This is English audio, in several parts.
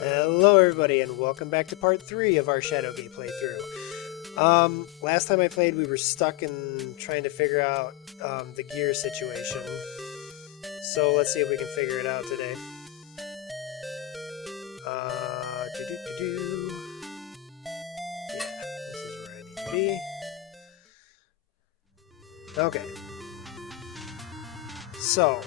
Hello everybody and welcome back to part 3 of our Shadowgate playthrough. Last time I played we were stuck in trying to figure out the gear situation. So let's see if we can figure it out today. Yeah, this is where I need to be. Okay. So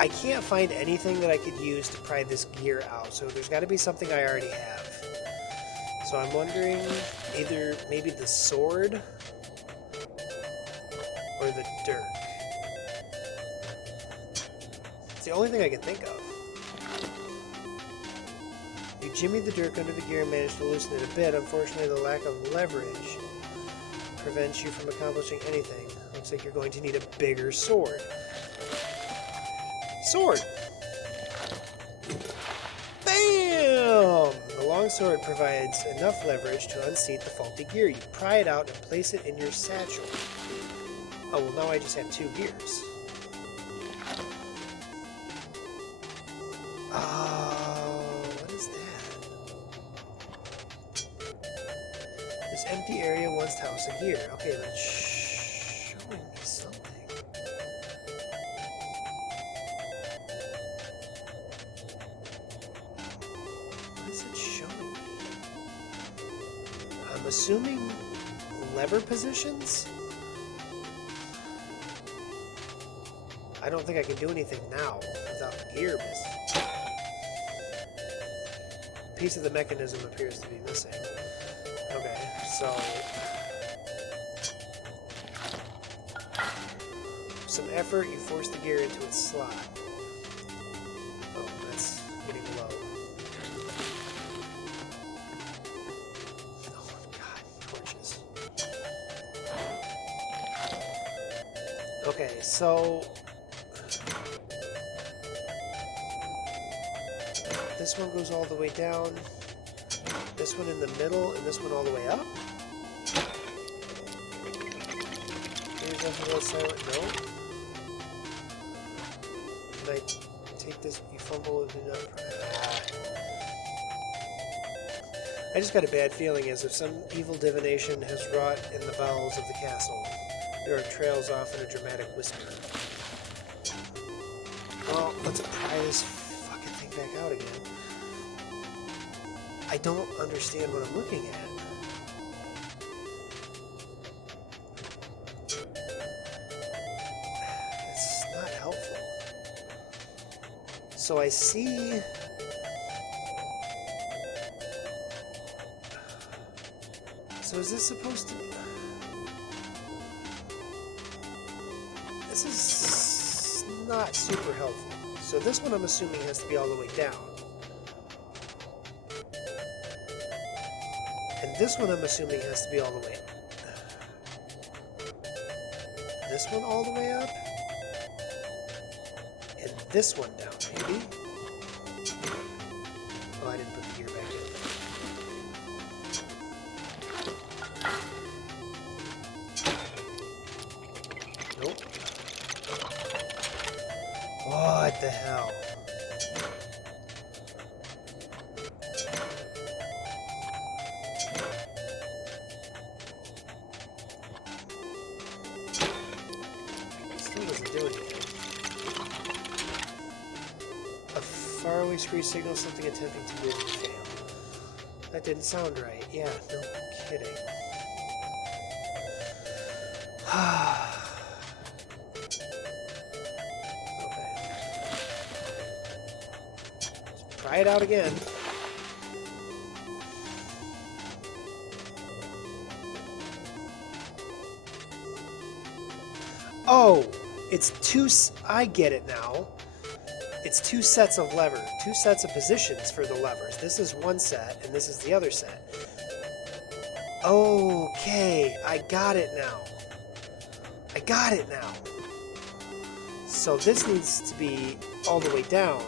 I can't find anything that I could use to pry this gear out, so there's got to be something I already have. So I'm wondering either maybe the sword or the dirk. It's the only thing I can think of. You jimmied the dirk under the gear and managed to loosen it a bit. Unfortunately, the lack of leverage prevents you from accomplishing anything. Looks like you're going to need a bigger sword. Sword! Bam! The long sword provides enough leverage to unseat the faulty gear. You pry it out and place it in your satchel. Oh, well now I just have 2 gears. Oh, what is that? This empty area once housed a gear. Okay, that's showing me something. I'm assuming lever positions? I don't think I can do anything now without the gear missing. A piece of the mechanism appears to be missing. Okay, so some effort, you force the gear into its slot. Oh, that's getting low. Okay, so this one goes all the way down, this one in the middle, and this one all the way up? Here's nothing else silent. No. Can I take this? You fumble and do not. I just got a bad feeling as if some evil divination has wrought in the bowels of the castle. There are trails off in a dramatic whisper. Well, let's pry this fucking thing back out again. I don't understand what I'm looking at. It's not helpful. So I see... So is this supposed to... This is not super helpful. So this one I'm assuming has to be all the way down. And this one I'm assuming has to be all the way up. This one all the way up. And this one down, maybe? Oh, I didn't put the gear back in. Nope. What the hell? Still doesn't do anything. A faraway screech signals something attempting to move and fail. That didn't sound right. Yeah, no kidding. Try it out again. Oh, it's 2... I get it now. It's 2 sets of lever, 2 sets of positions for the levers. This is one set, and this is the other set. Okay, I got it now. I got it now. So this needs to be all the way down.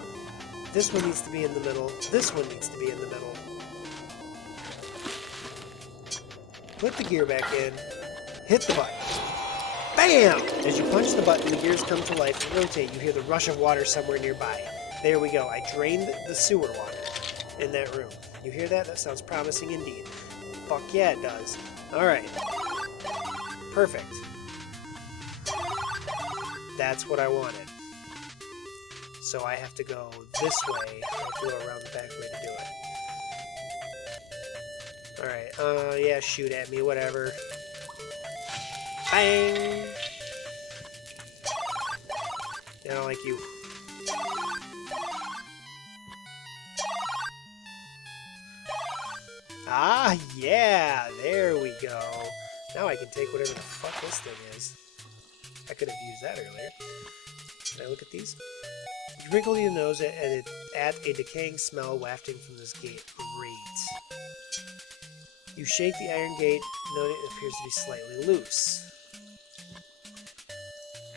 This one needs to be in the middle. This one needs to be in the middle. Put the gear back in. Hit the button. Bam! As you punch the button, the gears come to life and rotate. You hear the rush of water somewhere nearby. There we go. I drained the sewer water in that room. You hear that? That sounds promising indeed. Fuck yeah, it does. Alright. Perfect. That's what I wanted. So I have to go this way. I have to go around the back way to do it. Alright, yeah, shoot at me, whatever. Bang! I don't like you. Ah, yeah! There we go. Now I can take whatever the fuck this thing is. I could have used that earlier. Can I look at these? You wrinkle your nose at a decaying smell wafting from this gate. Great. You shake the iron gate, noting it appears to be slightly loose.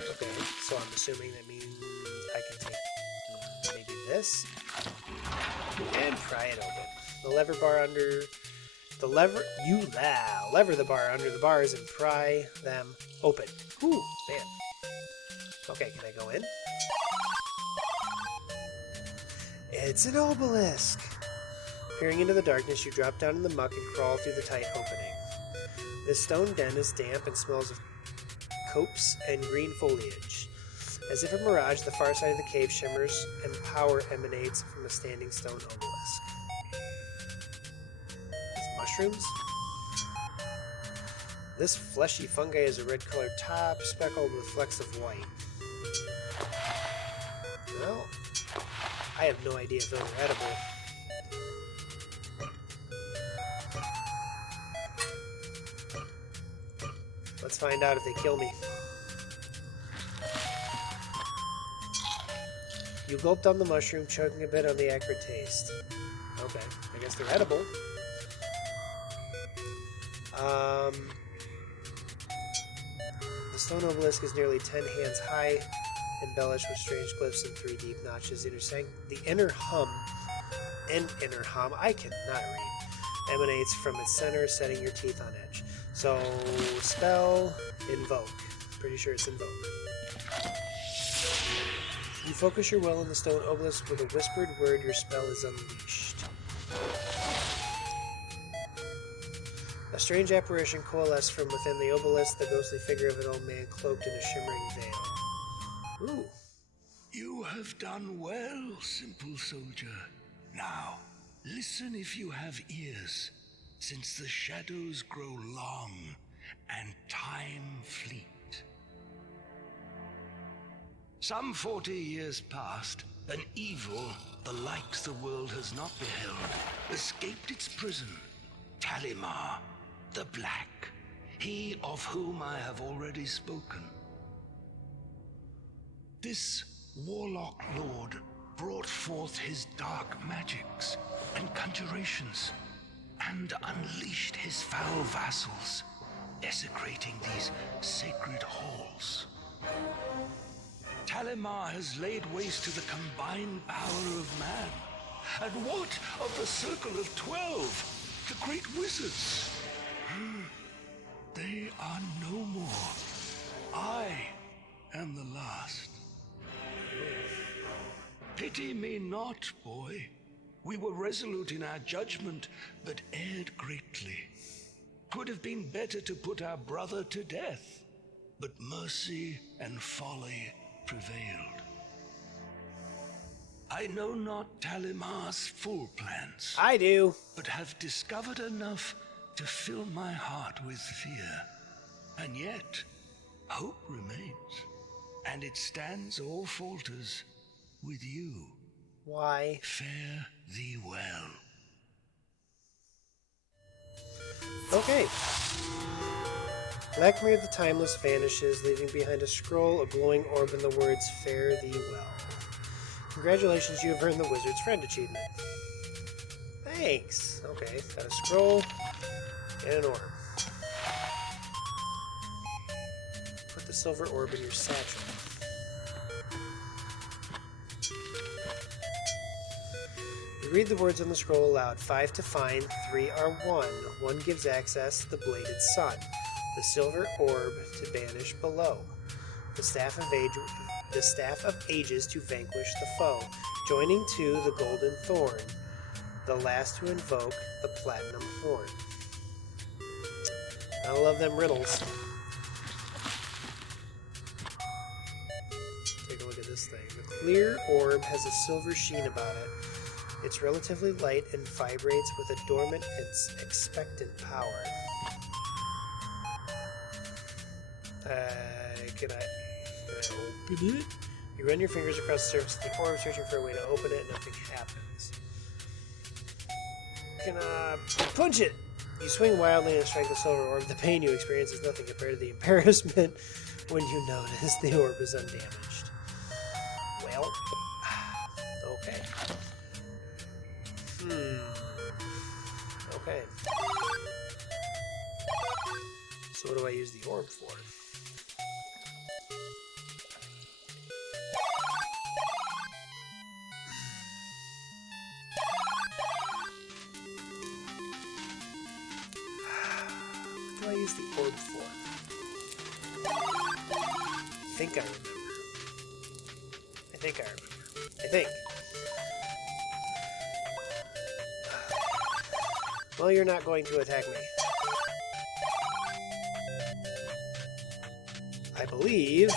Okay, so I'm assuming that means I can take maybe this and pry it open. The lever bar under the lever the bar under the bars and pry them open. Ooh, man. Okay, can I go in? It's an obelisk! Peering into the darkness, you drop down in the muck and crawl through the tight opening. This stone den is damp and smells of copse and green foliage. As if a mirage, the far side of the cave shimmers and power emanates from a standing stone obelisk. These mushrooms? This fleshy fungi has a red-colored top, speckled with flecks of white. Well, I have no idea if those are edible. Let's find out if they kill me. You gulp down the mushroom, choking a bit on the acrid taste. Okay, I guess they're edible. The stone obelisk is nearly 10 hands high, embellished with strange glyphs and 3 deep notches. The inner hum, I cannot read, emanates from its center, setting your teeth on edge. So, spell, invoke. Pretty sure it's invoke. You focus your will on the stone obelisk with a whispered word, your spell is unleashed. A strange apparition coalesced from within the obelisk, the ghostly figure of an old man cloaked in a shimmering veil. Ooh. You have done well, simple soldier. Now, listen if you have ears, since the shadows grow long and time fleet. Some 40 years past, an evil, the likes the world has not beheld, escaped its prison. Talimar, the Black, he of whom I have already spoken. This warlock lord brought forth his dark magics and conjurations, and unleashed his foul vassals, desecrating these sacred halls. Talimar has laid waste to the combined power of man. And what of the Circle of 12, the great wizards? They are no more. I am the last. Pity me not, boy. We were resolute in our judgment, but erred greatly. 'Twould have been better to put our brother to death, but mercy and folly prevailed. I know not Talimar's full plans. I do. But have discovered enough to fill my heart with fear. And yet, hope remains, and it stands or falters with you. Why? Fare thee well. Okay. Blackmere the Timeless vanishes, leaving behind a scroll, a glowing orb, and the words, Fare thee well. Congratulations, you have earned the Wizard's Friend achievement. Thanks. Okay, got a scroll and an orb. Put the silver orb in your satchel. You read the words on the scroll aloud. 5 to find, 3 are 1. 1 gives access, the bladed sun. the silver orb to banish below. The Staff of Ages to vanquish the foe. Joining to the Golden Thorn. The last to invoke the Platinum Horn. I love them riddles. Take a look at this thing. The clear orb has a silver sheen about it. It's relatively light and vibrates with a dormant and expectant power. Can I open it? You run your fingers across the surface of the orb, searching for a way to open it, and nothing happens. Can I punch it? You swing wildly and strike the silver orb. The pain you experience is nothing compared to the embarrassment when you notice the orb is undamaged. Well, okay. Okay. So what do I use the orb for? What do I use the orb for? I think I remember. I think. Well, you're not going to attack me. I believe...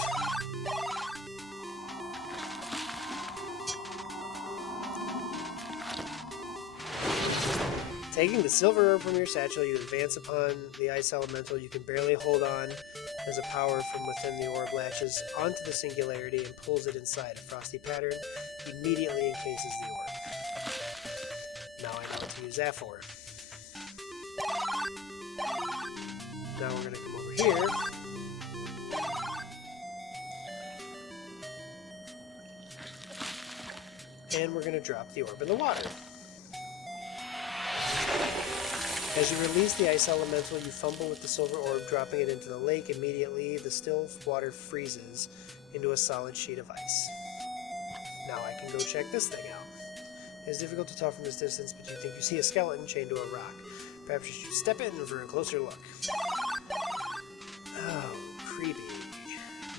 Taking the silver orb from your satchel, you advance upon the ice elemental. You can barely hold on as a power from within the orb latches onto the singularity and pulls it inside. A frosty pattern immediately encases the orb. Now I know what to use that for. Now we're going to come over here. And we're going to drop the orb in the water. As you release the ice elemental, you fumble with the silver orb, dropping it into the lake. Immediately, the still water freezes into a solid sheet of ice. Now I can go check this thing out. It is difficult to tell from this distance, but you think you see a skeleton chained to a rock. Perhaps you should step in for a closer look. Oh, creepy.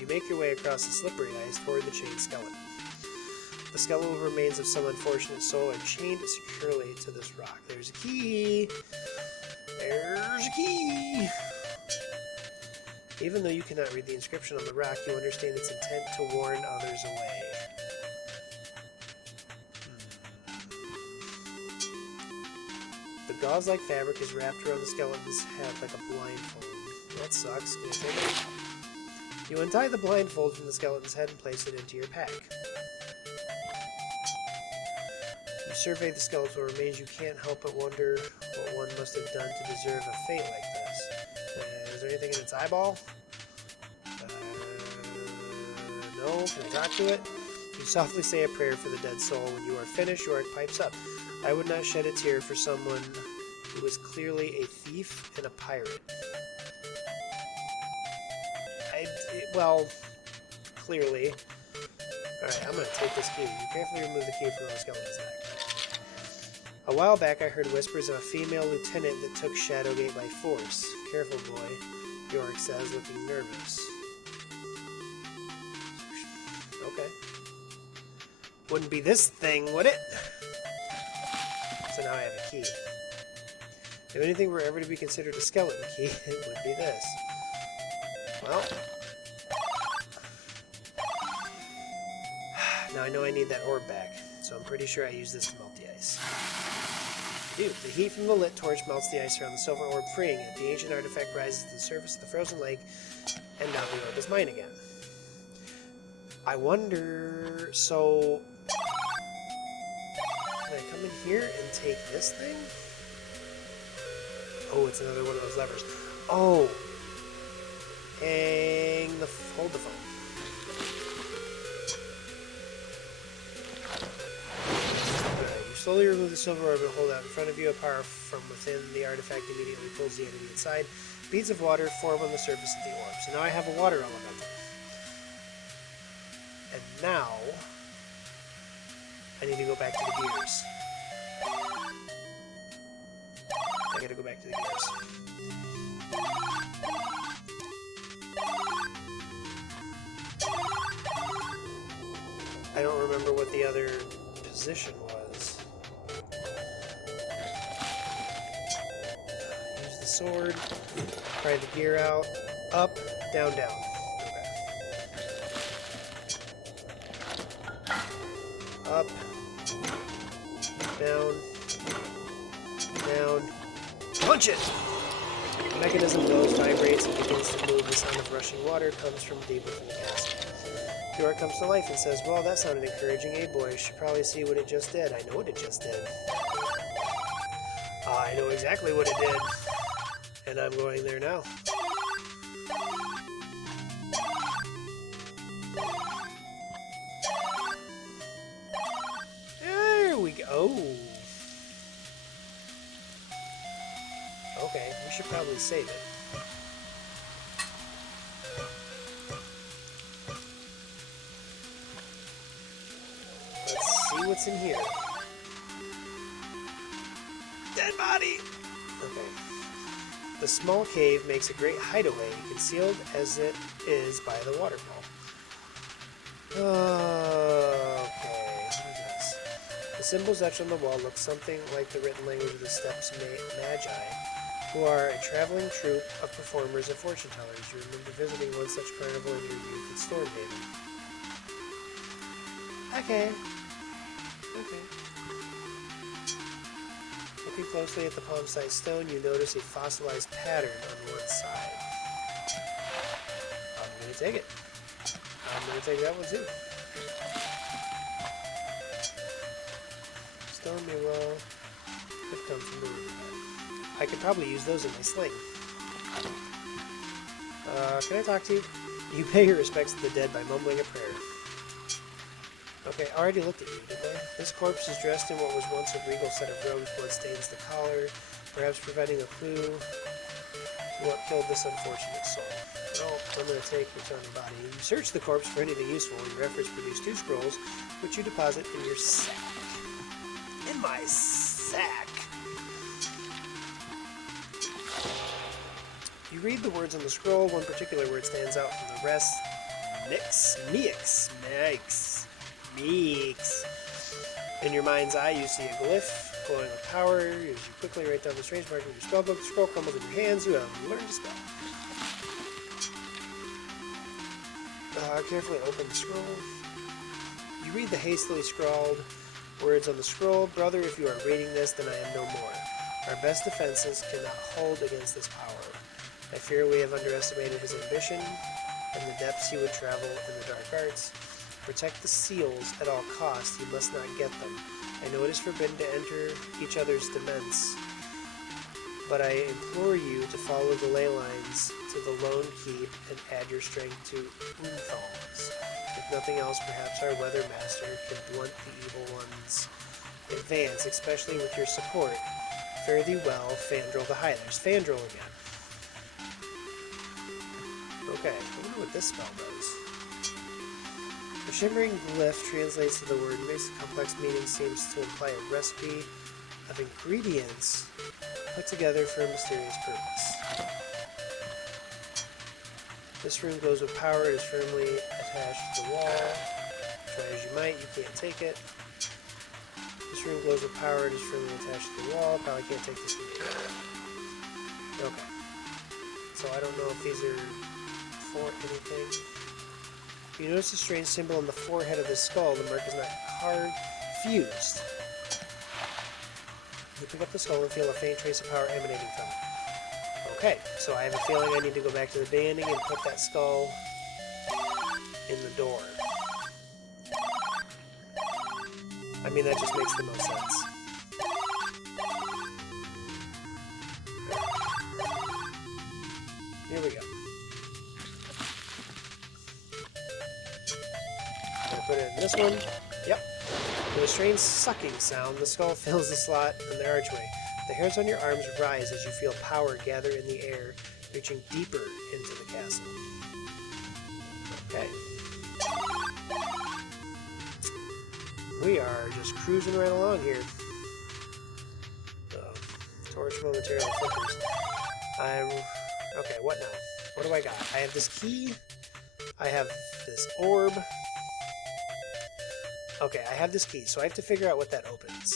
You make your way across the slippery ice toward the chained skeleton. The skeletal remains of some unfortunate soul are chained securely to this rock. There's a key! There's a key! Even though you cannot read the inscription on the rock, you understand its intent to warn others away. The gauze-like fabric is wrapped around the skeleton's head like a blindfold. That sucks. Can I take it? You untie the blindfold from the skeleton's head and place it into your pack. You survey the skeletal remains. You can't help but wonder what one must have done to deserve a fate like this. Is there anything in its eyeball? No. Can I talk to it? You softly say a prayer for the dead soul. When you are finished, your arc pipes up. I would not shed a tear for someone who was clearly a thief and a pirate. Well, clearly. Alright, I'm going to take this key. You carefully remove the key from the skeleton's neck. A while back, I heard whispers of a female lieutenant that took Shadowgate by force. Careful, boy, Yorick says, looking nervous. Okay. Wouldn't be this thing, would it? So now I have a key. If anything were ever to be considered a skeleton key, it would be this. Well... Now I know I need that orb back, so I'm pretty sure I use this to melt the ice. Dude, the heat from the lit torch melts the ice around the silver orb, freeing it. The ancient artifact rises to the surface of the frozen lake, and now the orb is mine again. I wonder... So... Can I come in here and take this thing? Oh, it's another one of those levers. Oh! Hold the phone. Slowly remove the silver orb and hold out in front of you. A power from within the artifact immediately pulls the enemy inside. Beads of water form on the surface of the orb. So now I have a water elemental. And now I need to go back to the gears. I gotta go back to the gears. I don't remember what the other position was. Use the sword. Try the gear out. Up, down, down. Okay. Up. Down. Down. Punch it! The mechanism glows, vibrates, and begins to move. The sound of rushing water comes from deep within the castle. Dora comes to life and says, well, that sounded encouraging. Hey, boy, you should probably see what it just did. I know what it just did. I know exactly what it did. And I'm going there now. There we go. Oh. Okay, we should probably save it. Let's see what's in here. Dead body! Okay. The small cave makes a great hideaway, concealed as it is by the waterfall. Okay, what is this? The symbols etched on the wall look something like the written language of the Steppes Magi, who are a traveling troupe of performers and fortune tellers. You remember visiting one such carnival in your youth at Stormhaven. Okay. Okay. Looking closely at the palm-sized stone, you notice a fossilized pattern on one side. I'm going to take it. I'm going to take that one too. Stone may well have come from the riverbed. I could probably use those in my sling. Can I talk to you? You pay your respects to the dead by mumbling a prayer. Okay, I already looked at you, didn't I? This corpse is dressed in what was once a regal set of robes. Blood stains the collar, perhaps providing a clue to what killed this unfortunate soul. Well, I'm going to take return the body. You search the corpse for anything useful, and your efforts produce 2 scrolls, which you deposit in your sack. In my sack! You read the words on the scroll. One particular word stands out from the rest. Meeks. In your mind's eye, you see a glyph glowing with power. As you quickly write down the strange mark in your spellbook, the scroll crumbles in your hands. You have learned to spell. Carefully open the scroll. You read the hastily scrawled words on the scroll. Brother, if you are reading this, then I am no more. Our best defenses cannot hold against this power. I fear we have underestimated his ambition and the depths he would travel in the dark arts. Protect the seals at all costs. You must not get them. I know it is forbidden to enter each other's demesnes, but I implore you to follow the ley lines to the lone keep and add your strength to Unthong's. If nothing else, perhaps our weather master can blunt the evil one's advance, especially with your support. Fare thee well, Fandral the High. There's Fandral again. Okay, I wonder what this spell does. The shimmering glyph translates to the word mix. The complex meaning seems to imply a recipe of ingredients put together for a mysterious purpose. This room glows with power. It is firmly attached to the wall. Try as you might, you can't take it. This room glows with power. It is firmly attached to the wall. Probably can't take this one. Okay. So I don't know if these are for anything. You notice a strange symbol on the forehead of his skull. The mark is not carved, fused. You pick up the skull and feel a faint trace of power emanating from it. Okay, so I have a feeling I need to go back to the banding and put that skull in the door. I mean, that just makes the most sense. Here we go. Put it in this one. Yep. With a strange sucking sound, the skull fills the slot in the archway. The hairs on your arms rise as you feel power gather in the air, reaching deeper into the castle. Okay. We are just cruising right along here. Torch momentarily flickers. Okay, what now? What do I got? I have this key. I have this orb. Okay, I have this key, so I have to figure out what that opens.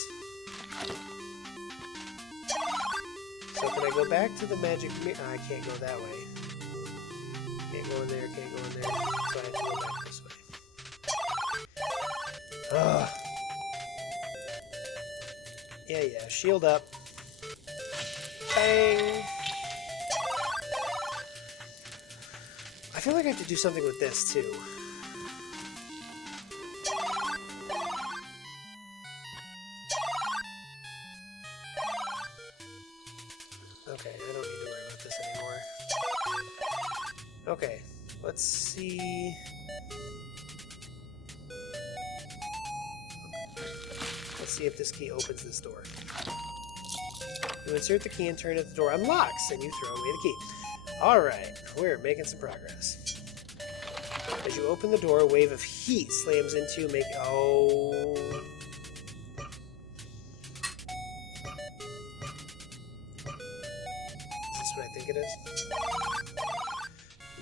So can I go back to the magic mirror? I can't go that way. Can't go in there, can't go in there. So I have to go back this way. Ugh. Yeah, shield up. Bang! I feel like I have to do something with this, too. Okay, I don't need to worry about this anymore. Okay, let's see... Let's see if this key opens this door. You insert the key and turn it, the door unlocks, and you throw away the key. Alright, we're making some progress. As you open the door, a wave of heat slams into you, making... Oh... Is this what I think it is?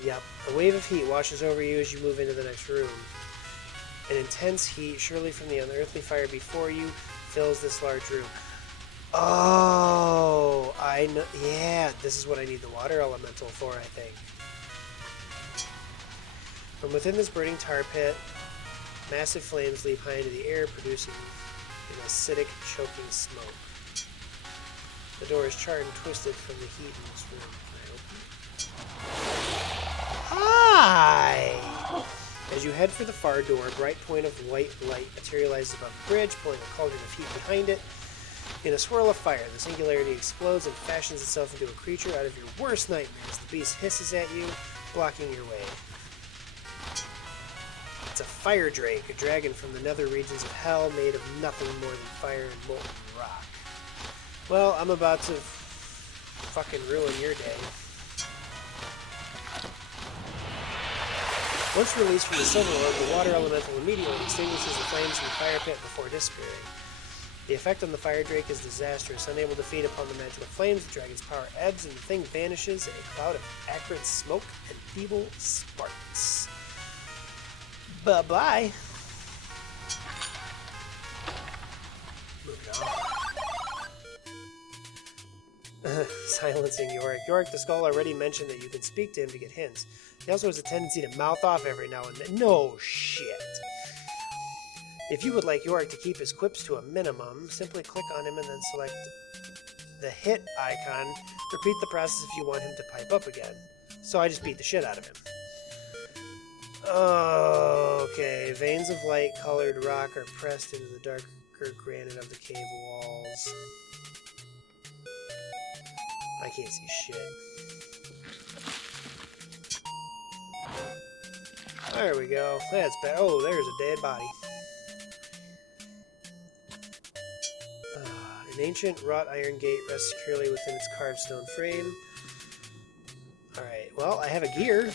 Yep. A wave of heat washes over you as you move into the next room. An intense heat, surely from the unearthly fire before you, fills this large room. Oh, I know. Yeah, this is what I need the water elemental for, I think. From within this burning tar pit, massive flames leap high into the air, producing an acidic, choking smoke. The door is charred and twisted from the heat in this room. Can I open it? Hi! As you head for the far door, a bright point of white light materializes above the bridge, pulling a cauldron of heat behind it. In a swirl of fire, the singularity explodes and fashions itself into a creature out of your worst nightmares. The beast hisses at you, blocking your way. It's a fire drake, a dragon from the nether regions of hell, made of nothing more than fire and molten rock. Well, I'm about to fucking ruin your day. Once released from the silver orb, the water elemental immediately extinguishes the flames in the fire pit before disappearing. The effect on the fire drake is disastrous. Unable to feed upon the magical flames, the dragon's power ebbs and the thing vanishes in a cloud of acrid smoke and feeble sparks. Bye-bye. Moving on. Silencing Yorick. Yorick the Skull already mentioned that you can speak to him to get hints. He also has a tendency to mouth off every now and then. No shit. If you would like Yorick to keep his quips to a minimum, simply click on him and then select the hit icon. Repeat the process if you want him to pipe up again. So I just beat the shit out of him. Okay, veins of light-colored rock are pressed into the darker granite of the cave walls. I can't see shit. There we go. That's bad. Oh, there's a dead body. An ancient wrought iron gate rests securely within its carved stone frame. Alright, well, I have a gear.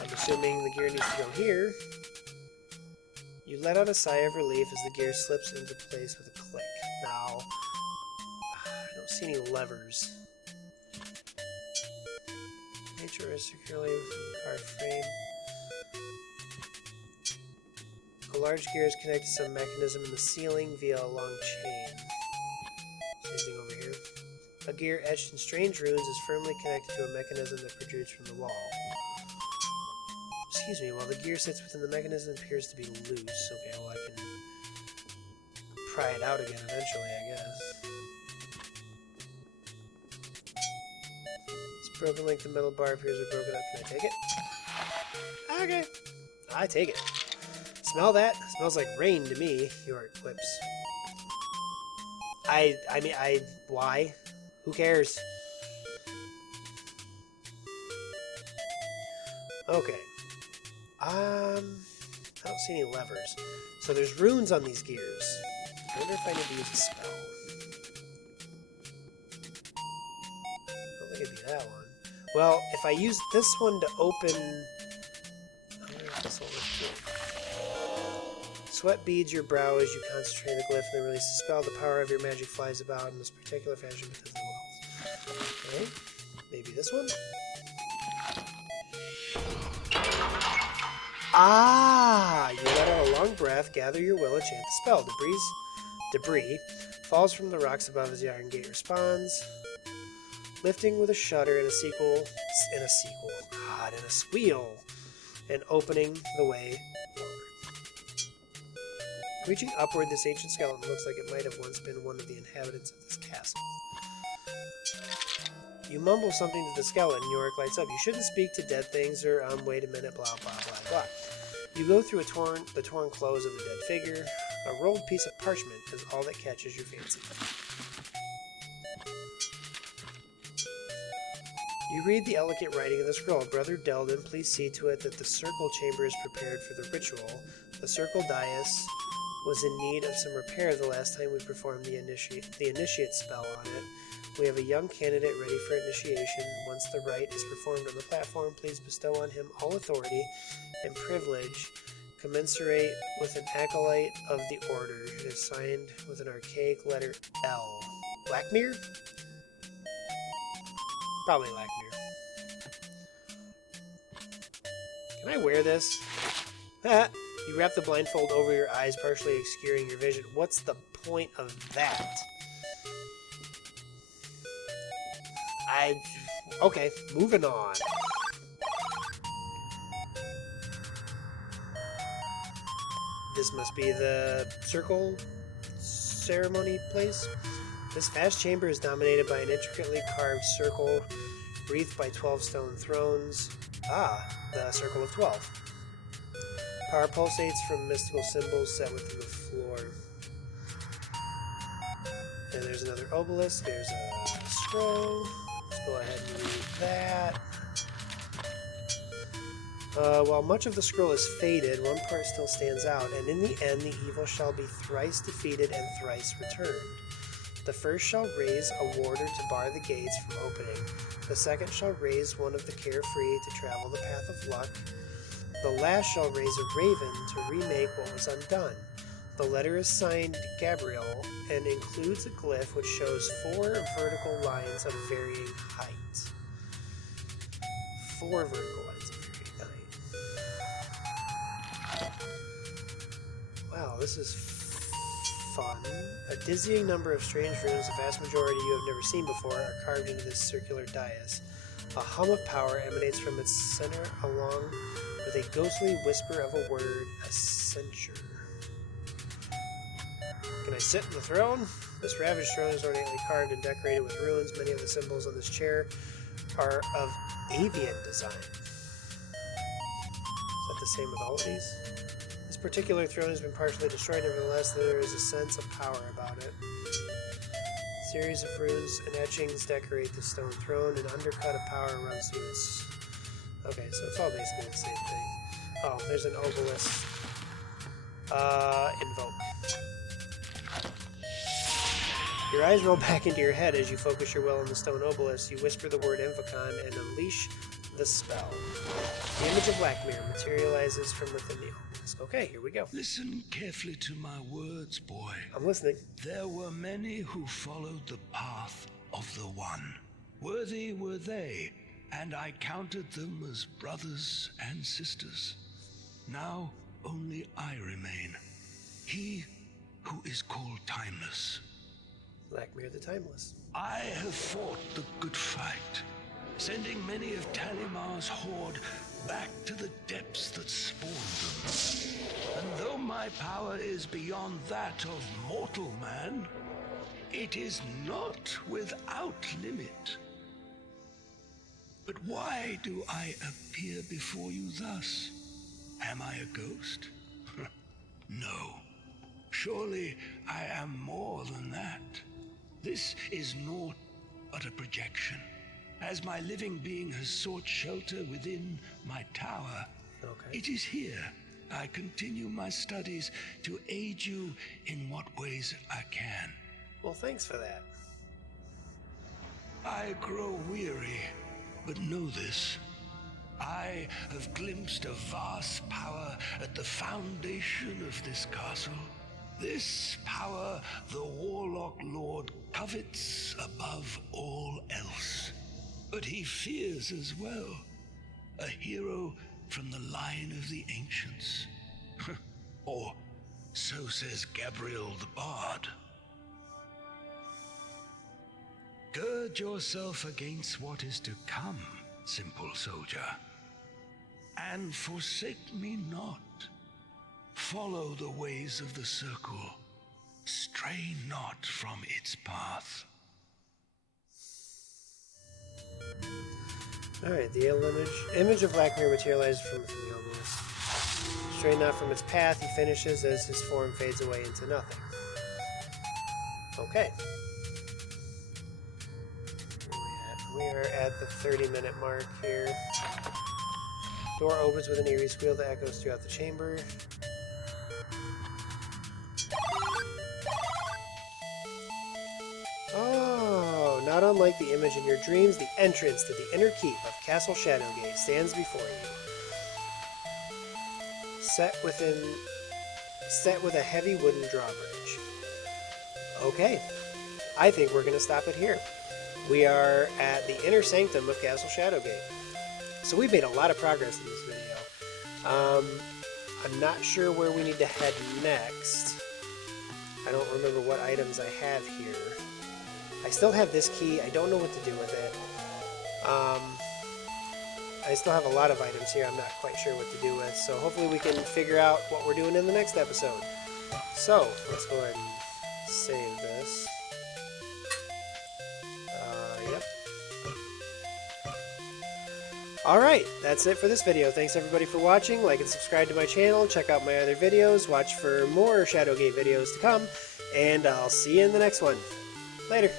I'm assuming the gear needs to go here. You let out a sigh of relief as the gear slips into place with a click. Now, I don't see any levers. Nature rests securely within the carved frame. A large gear is connected to some mechanism in the ceiling via a long chain. Anything over here? A gear etched in strange runes is firmly connected to a mechanism that protrudes from the wall. Excuse me, while the gear sits within the mechanism, it appears to be loose. Okay, well I can pry it out again eventually, I guess. This broken length of metal bar appears to be broken up. Can I take it? Okay. I take it. Smell that? Smells like rain to me. Your quips. Why? Who cares? Okay. I don't see any levers. So there's runes on these gears. I wonder if I need to use a spell. I don't think it'd be that one. Well, if I use this one to open... I wonder if this will work too. Sweat beads your brow as you concentrate on the glyph and then release the spell. The power of your magic flies about in this particular fashion because of the walls. Okay, maybe this one? Ah, long breath, gather your will, and chant the spell. Debris falls from the rocks above as the Iron Gate responds, lifting with a shudder and a squeal, and opening the way forward. Reaching upward, this ancient skeleton looks like it might have once been one of the inhabitants of this castle. You mumble something to the skeleton, Yorick lights up. You shouldn't speak to dead things or, wait a minute, blah, blah, blah, blah. You go through the torn clothes of the dead figure. A rolled piece of parchment is all that catches your fancy. You read the elegant writing of the scroll. Brother Delden, please see to it that the circle chamber is prepared for the ritual. The circle dais was in need of some repair the last time we performed the initiate spell on it. We have a young candidate ready for initiation. Once the rite is performed on the platform, please bestow on him all authority and privilege commensurate with an acolyte of the order. It is signed with an archaic letter L. Blackmere? Probably Blackmere. Can I wear this? You wrap the blindfold over your eyes, partially obscuring your vision. What's the point of that? Okay, moving on. This must be the circle ceremony place. This vast chamber is dominated by an intricately carved circle wreathed by 12 stone thrones. The Circle of 12. Power pulsates from mystical symbols set within the floor. And there's another obelisk. There's a scroll. Let's go ahead and read that. While much of the scroll is faded, one part still stands out, and in the end the evil shall be thrice defeated and thrice returned. The first shall raise a warder to bar the gates from opening. The second shall raise one of the carefree to travel the path of luck. The last shall raise a raven to remake what was undone. The letter is signed Gabriel and includes a glyph which shows 4 vertical lines of varying height. 4 vertical lines of varying height. Wow, this is fun. A dizzying number of strange runes, the vast majority you have never seen before, are carved into this circular dais. A hum of power emanates from its center along with a ghostly whisper of a word, a censure. Can I sit in the throne? This ravaged throne is ornately carved and decorated with runes. Many of the symbols on this chair are of avian design. Is that the same with all of these? This particular throne has been partially destroyed, nevertheless there is a sense of power about it. A series of runes and etchings decorate the stone throne, and undercut of power runs through its... Okay, so it's all basically the same thing. Oh, there's an obelisk. Invoke. Your eyes roll back into your head as you focus your will on the stone obelisk. You whisper the word Invocon and unleash the spell. The image of Blackmere materializes from within the obelisk. Okay, here we go. Listen carefully to my words, boy. I'm listening. There were many who followed the path of the One. Worthy were they, and I counted them as brothers and sisters. Now only I remain, he who is called Timeless. Blackmere the Timeless. I have fought the good fight, sending many of Talimar's horde back to the depths that spawned them. And though my power is beyond that of mortal man, it is not without limit. But why do I appear before you thus? Am I a ghost? No. Surely I am more than that. This is naught but a projection. As my living being has sought shelter within my tower, it is here I continue my studies to aid you in what ways I can. Well, thanks for that. I grow weary, but know this. I have glimpsed a vast power at the foundation of this castle. This power the Warlock Lord covets above all else. But he fears as well. A hero from the line of the ancients. Or so says Gabriel the Bard. Gird yourself against what is to come, simple soldier, and forsake me not. Follow the ways of the circle. Stray not from its path. Alright, the image of Blackmere materialized from the almost. Stray not from its path, he finishes as his form fades away into nothing. Okay. We are at the 30-minute mark here. Door opens with an eerie squeal that echoes throughout the chamber. Oh, not unlike the image in your dreams, the entrance to the inner keep of Castle Shadowgate stands before you. Set with a heavy wooden drawbridge. Okay, I think we're going to stop it here. We are at the inner sanctum of Castle Shadowgate. So we've made a lot of progress in this video. I'm not sure where we need to head next. I don't remember what items I have here. I still have this key. I don't know what to do with it. I still have a lot of items here I'm not quite sure what to do with. So hopefully we can figure out what we're doing in the next episode. So let's go ahead and save this. Yep. Alright, that's it for this video. Thanks everybody for watching. Like and subscribe to my channel. Check out my other videos. Watch for more Shadowgate videos to come. And I'll see you in the next one. Later.